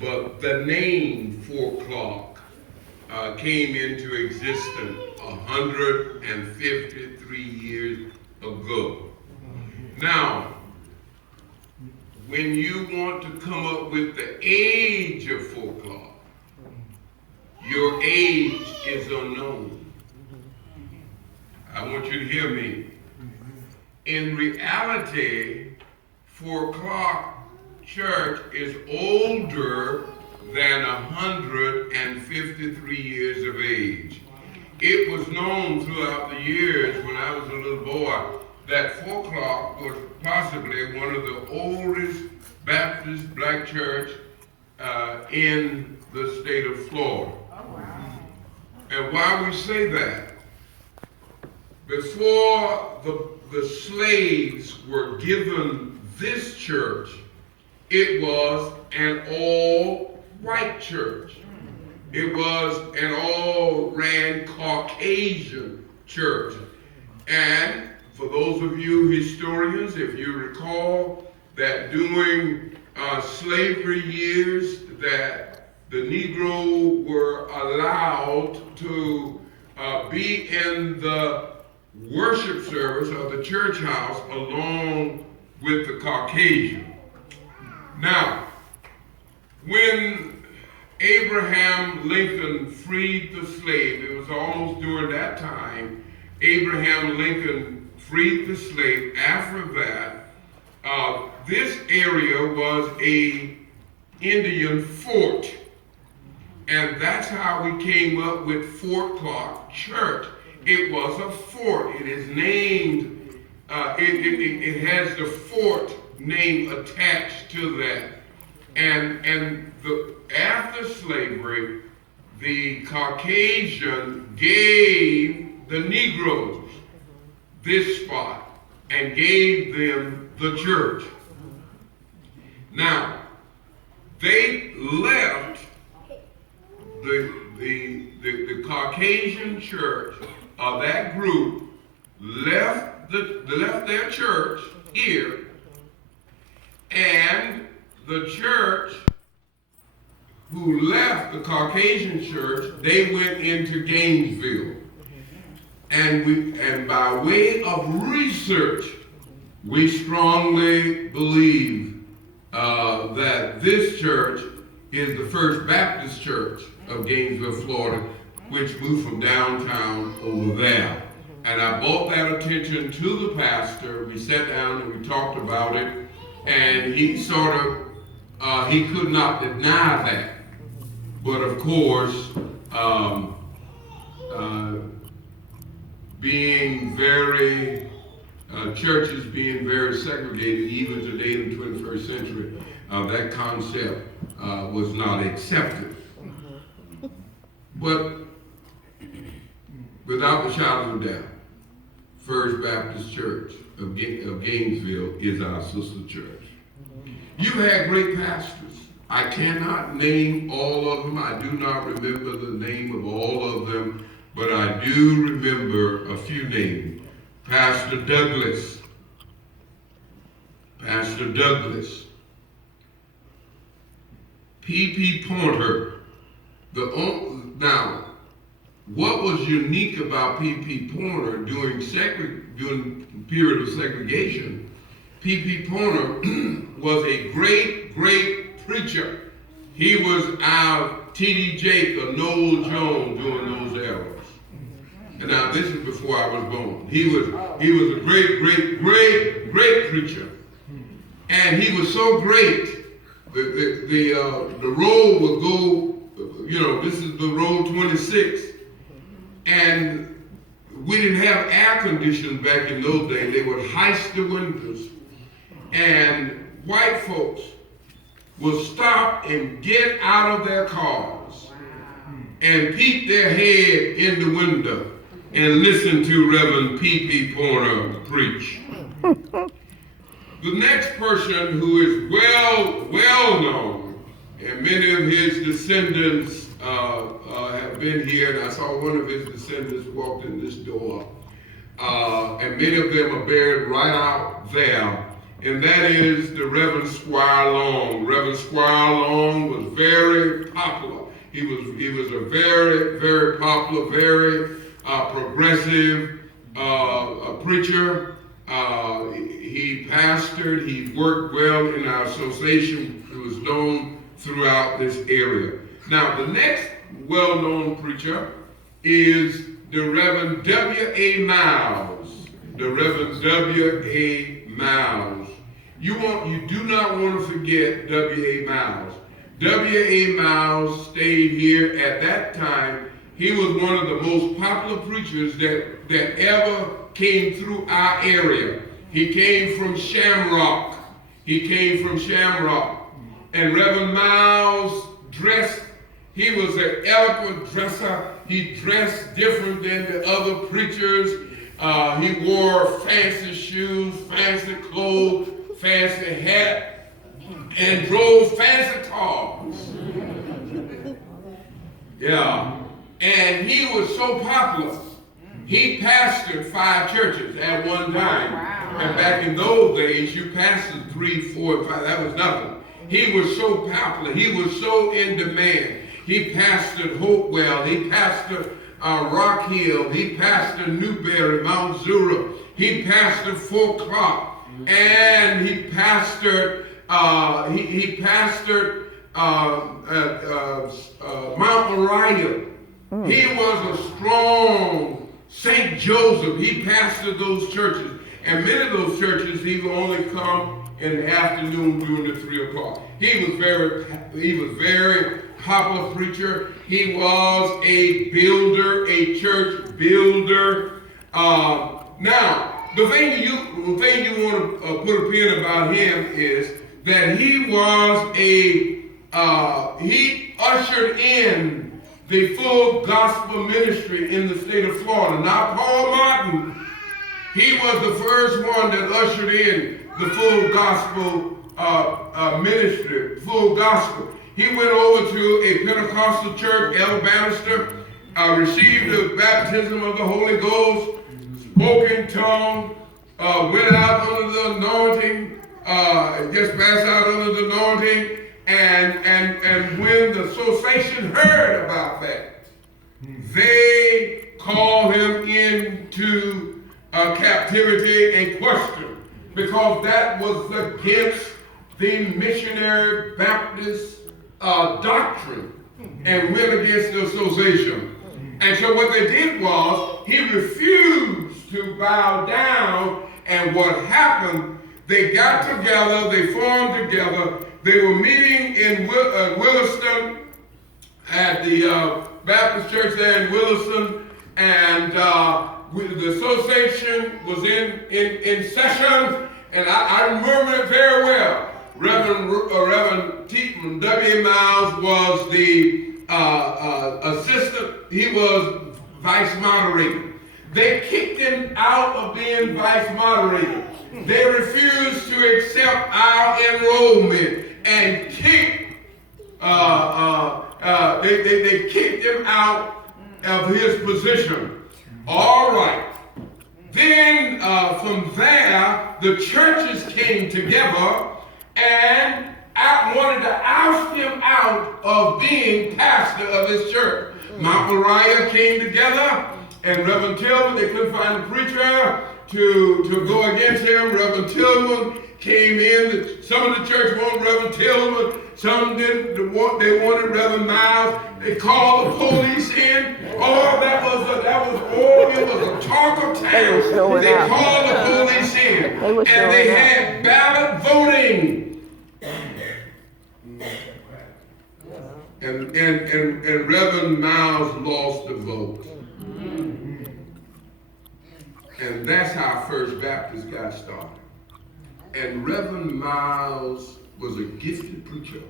but the name Fort Clarke came into existence 153 years ago. Now, when you want to come up with the age of Fort Clarke, your age is unknown. I want you to hear me. In reality, Fort Clarke Church is older than 153 years of age. It was known throughout the years when I was a little boy that Fort Clarke was possibly one of the oldest Baptist black church in the state of Florida. And why we say that? Before the slaves were given this church, it was an all-white church. It was an all-ran Caucasian church. And for those of you historians, if you recall that during slavery years that the Negro were allowed to be in the worship service of the church house along with the Caucasian. Now, when Abraham Lincoln freed the slave, it was almost during that time, Abraham Lincoln freed the slave. After that, this area was a Indian fort. And that's how we came up with Fort Clarke Church. It was a fort. It is named, it has the fort name attached to that. And after slavery, the Caucasian gave the Negroes this spot and gave them the church. Now, they left the Caucasian church, that group left their church here, and the church who left the Caucasian church, they went into Gainesville. And by way of research, we strongly believe that this church is the First Baptist Church of Gainesville, Florida, which moved from downtown over there. And I brought that attention to the pastor. We sat down and we talked about it, and he he could not deny that. But of course, churches being very segregated, even today in the 21st century, that concept was not accepted. But without a shadow of a doubt, First Baptist Church of Gainesville is our sister church. You've had great pastors. I cannot name all of them. I do not remember the name of all of them, but I do remember a few names. Pastor Douglas, P.P. Pointer. Now, what was unique about P.P. Pointer during the period of segregation? P.P. Pointer was a great preacher. He was our T.D. Jakes or Noel Jones during those eras. And now this is before I was born. He was a great preacher. And he was so great, the road would go, this is the road 26. And we didn't have air conditioning back in those days. They would heist the windows. And white folks would stop and get out of their cars and peek their head in the window and listen to Reverend P.P. Pointer preach. The next person who is well known, and many of his descendants have been here, and I saw one of his descendants walked in this door, and many of them are buried right out there, and that is the Reverend Squire Long. Reverend Squire Long was very popular. He was a very, very popular, very progressive preacher. He pastored. He worked well in our association. He was known throughout this area. Now, the next well-known preacher is the Reverend W.A. Miles. The Reverend W.A. Miles. You do not want to forget W.A. Miles. W.A. Miles stayed here at that time. He was one of the most popular preachers that ever came through our area. He came from Shamrock. And Reverend Miles dressed, he was an eloquent dresser. He dressed different than the other preachers. He wore fancy shoes, fancy clothes, fancy hat, and drove fancy cars. Yeah. And he was so popular. He pastored 5 churches at one time. Wow. And back in those days, you pastored 3, 4, and 5. That was nothing. He was so popular. He was so in demand. He pastored Hopewell. He pastored Rock Hill. He pastored Newberry, Mount Zura. He pastored Fort Clarke. And he pastored Mount Moriah. He was a strong St. Joseph. He pastored those churches. And many of those churches, he would only come in the afternoon during the 3 o'clock. He was very popular preacher. He was a builder, a church builder. Now, the thing you want to put a pin about him is that he ushered in the full gospel ministry in the state of Florida. Not Paul Martin. He was the first one that ushered in the full gospel ministry, full gospel. He went over to a Pentecostal church, El Bannister, received the baptism of the Holy Ghost, spoke in tongues, went out under the anointing, just passed out under the anointing, and when the association heard about that, they called him into captivity and question, because that was against the missionary Baptist doctrine and went against the association. And so what they did was, he refused to bow down, and what happened, they got together, they formed together, they were meeting in Williston at the Baptist church there in Williston, and the association was in session, and I remember it very well. Reverend W. Miles was the assistant. He was vice moderator. They kicked him out of being vice moderator. They refused to accept our enrollment and they kicked him out of his position. All right. Then from there, the churches came together and wanted to oust him out of being pastor of his church. Mount Moriah came together, and Reverend Tillman, they couldn't find a preacher to go against him. Reverend Tillman came in. Some of the church wanted Reverend Tillman. Some didn't. They wanted Reverend Miles. They called the police in. Oh, it was a talk of town. They called the police in, and they had ballot voting. And Reverend Miles lost the vote. And that's how First Baptist got started. And Reverend Miles was a gifted preacher.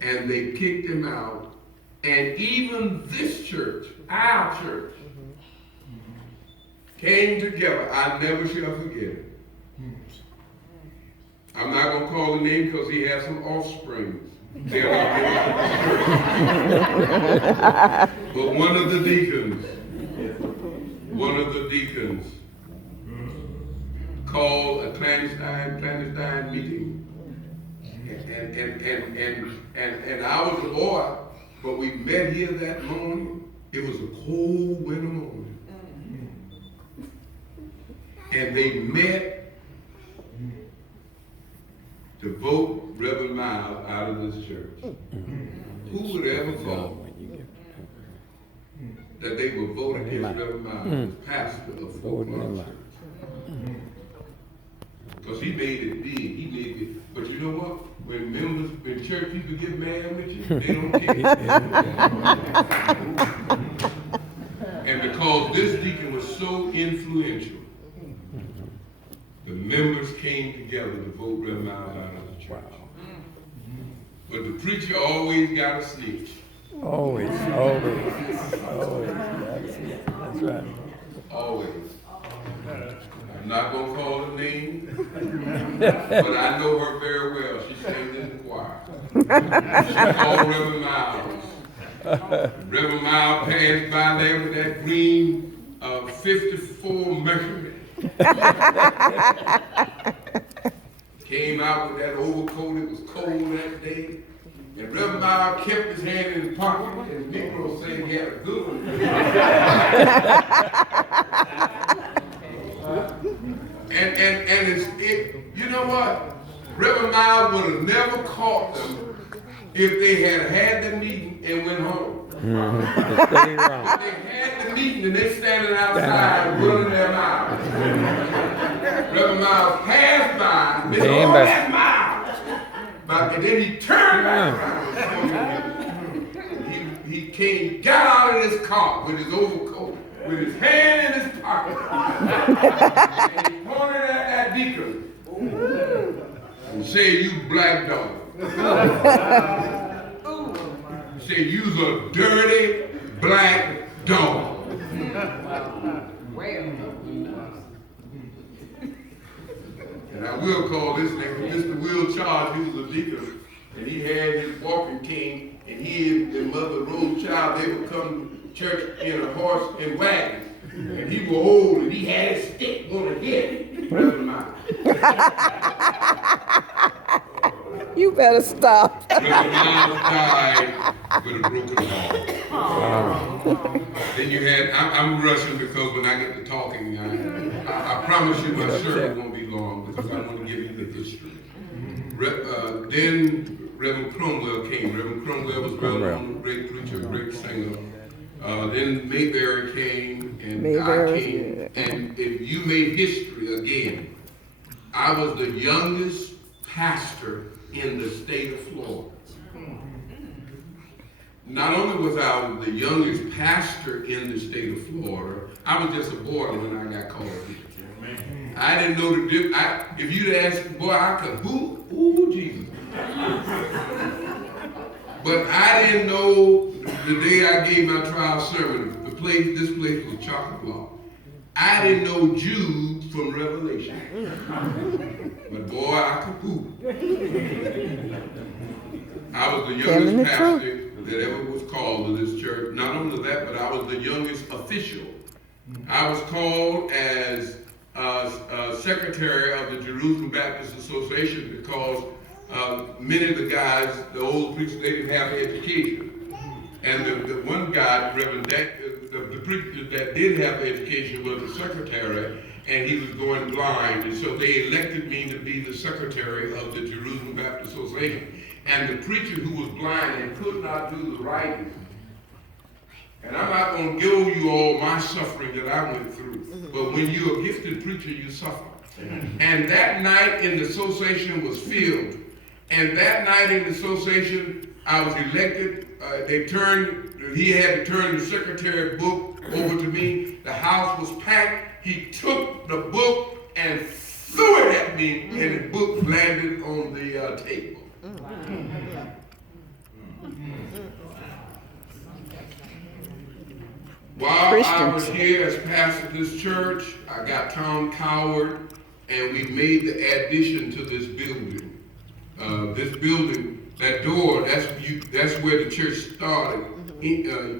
And they kicked him out. And even this church, our church, came together. I never shall forget it. I'm not going to call the name because he has some offspring. They're not but one of the deacons called a clandestine meeting. And I was a boy, but we met here that morning. It was a cold winter morning. And they met to vote Reverend Miles out of this church. Who would ever thought that they would vote against Reverend Miles as pastor of Fort Lauderdale Church? Because he made it big. He made it. But you know what? When church people get mad with you, they don't care. And because this deacon was so influential, the members came together to vote Reverend Miles out of the church. Wow. But the preacher always got a snitch. Always. That's right. Always. I'm not going to call her name, but I know her very well. She sings in the choir. She's called Reverend Miles. Reverend Miles passed by there with that green 54 Mercury. Came out with that overcoat. It was cold that day. And Reverend Miles kept his hand in his pocket, and the Negro said he had a good one. And you know what? Reverend Miles would have never caught them if they had the meeting and went home. If they had the meeting and they standing outside running their mouths. Reverend Miles passed by, and they said, "Oh, that's Miles." And then he turned back around. He came, got out of his car with his overcoat, with his hand in his pocket, and he pointed at that deacon and said, "You black dog." He said, "You's a dirty black dog." And I will call this nigga Mr. Will Charles. He was a deacon, and he had his walking cane, and he and Mother Rose Child, they would come to church in a horse and wagon. And he was old, and he had his stick on the head. You better stop. Reverend Miles died with a broken heart. Then you had, I'm rushing because when I get to talking, I promise you my sermon won't be long because I want to give you the history. Then Reverend Cromwell came. Reverend Cromwell was well-known, great preacher, great singer. Then Mayberry came, and I came. And if you made history again, I was the youngest pastor in the state of Florida. Not only was I the youngest pastor in the state of Florida, I was just a boy when I got called here. I didn't know the difference. If you'd asked, boy, I could, ooh, Jesus. But I didn't know the day I gave my trial sermon, this place was chocolate block. I didn't know Jude from Revelation. But boy, I could poop. I was the youngest pastor that ever was called to this church. Not only that, but I was the youngest official. I was called as secretary of the Jerusalem Baptist Association because many of the guys, the old preachers, they didn't have education. And the one guy, the preacher that did have education was the secretary, and he was going blind. And so they elected me to be the secretary of the Jerusalem Baptist Association. And the preacher who was blind and could not do the writing. And I'm not going to give you all my suffering that I went through. But when you're a gifted preacher, you suffer. And that night in the association was filled. And that night in the association, I was elected. He had to turn the secretary book over to me. The house was packed. He took the book and threw it at me, and the book landed on the table. While I was here as pastor of this church, I got Tom Coward, and we made the addition to this building. That door, that's where the church started,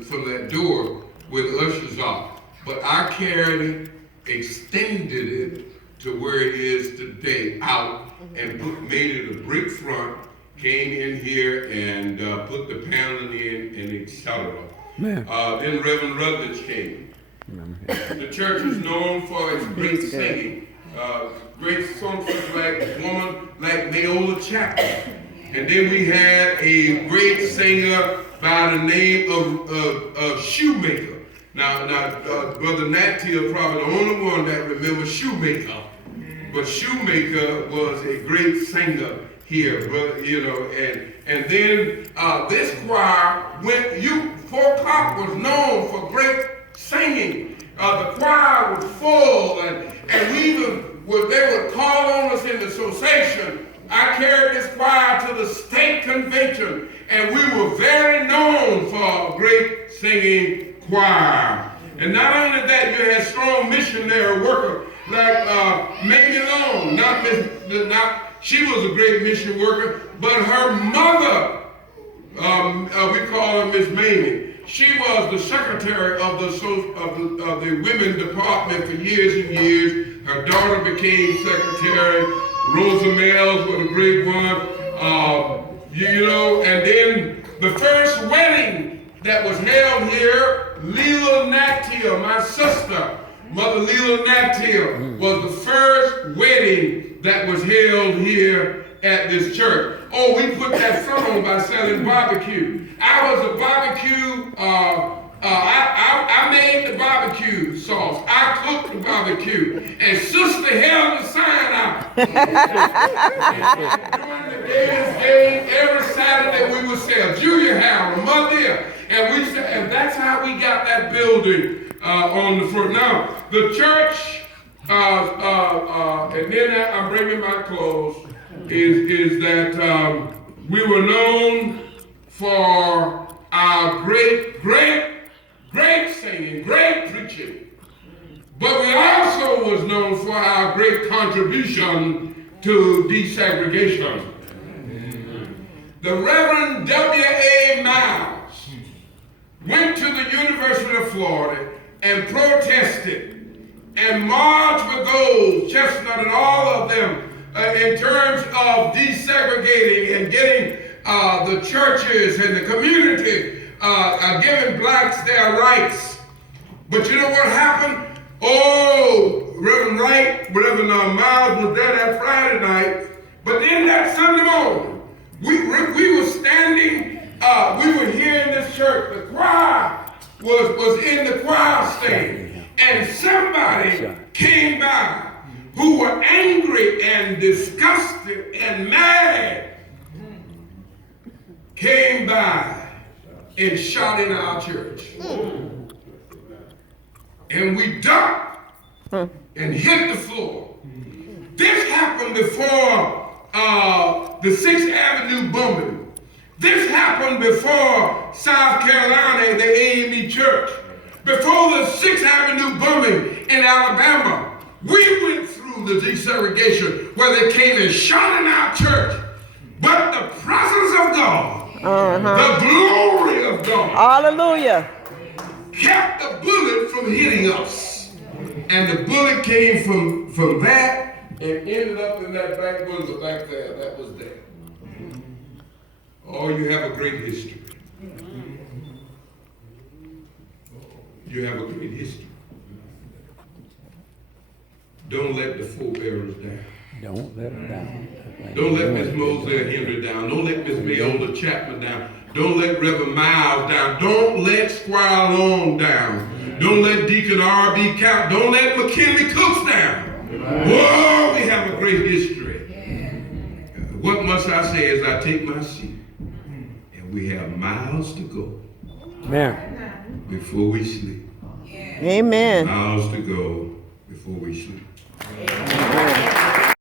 from that door where the ushers are. But I carried it, extended it, to where it is today out and made it a brick front, came in here and put the paneling in and etc. Then Reverend Rutledge came. The church is known for its great singing. Great songsters like woman like Mayola Chapman. And then we had a great singer by the name of Shoemaker. Now, Brother Nattiel probably the only one that remembers Shoemaker. But Shoemaker was a great singer here, brother, you know, and then this choir went, 4 o'clock was known for great singing. The choir was full, and we even, they would call on us in the association. I carried this choir to the state convention, and we were very known for a great singing choir. And not only that, you had strong missionary workers like Mamie Long. She was a great mission worker, but her mother, we call her Miss Mamie. She was the secretary of the women department for years and years. Her daughter became secretary. Rosa Mills was a great one. You know, and then the first wedding that was held here, Leela Nattiel, my sister, Mother Leela Nattiel, was the first wedding that was held here at this church. Oh, we put that front on by selling barbecue. I was a barbecue, I made the barbecue sauce. I cooked the barbecue. And Sister held the sign out. During the day's game, every Saturday we would sell Junior Harold, Mother, and that's how we got that building on the front. Now, the church, and then I'm bringing my close, is that we were known for our great singing, great preaching. But we also was known for our great contribution to desegregation. The Reverend W.A. Miles went to the University of Florida and protested and marched with those, Chestnut and all of them, in terms of desegregating and getting the churches and the community giving blacks their rights. But you know what happened? Oh, Reverend Wright, Reverend Miles was there that Friday night. But then that Sunday morning, we were standing, we were here in this church. The choir was in the choir stand. And somebody came by who were angry and disgusted and mad, came by and shot in our church. And we ducked and hit the floor. This happened before the 6th Avenue bombing. This happened before South Carolina, the AME Church. Before the 6th Avenue bombing in Alabama, we went through the desegregation where they came and shot in our church. But the presence of God, the glory of God, Hallelujah, kept the bullet from hitting us. And the bullet came from that and ended up in that back window back there. That was there. Oh, you have a great history. You have a great history. Don't let the forebearers down. Don't let them down. Don't let Miss Moselle Henry down. Don't let Miss Mayola Chapman down. Don't let Reverend Miles down. Don't let Squire Long down. Don't let Deacon R.B. Count. Don't let McKinley Cooks down. Whoa, we have a great history. What must I say as I take my seat? And we have miles to go. Amen. Before we sleep. amen. Miles to go before we sleep.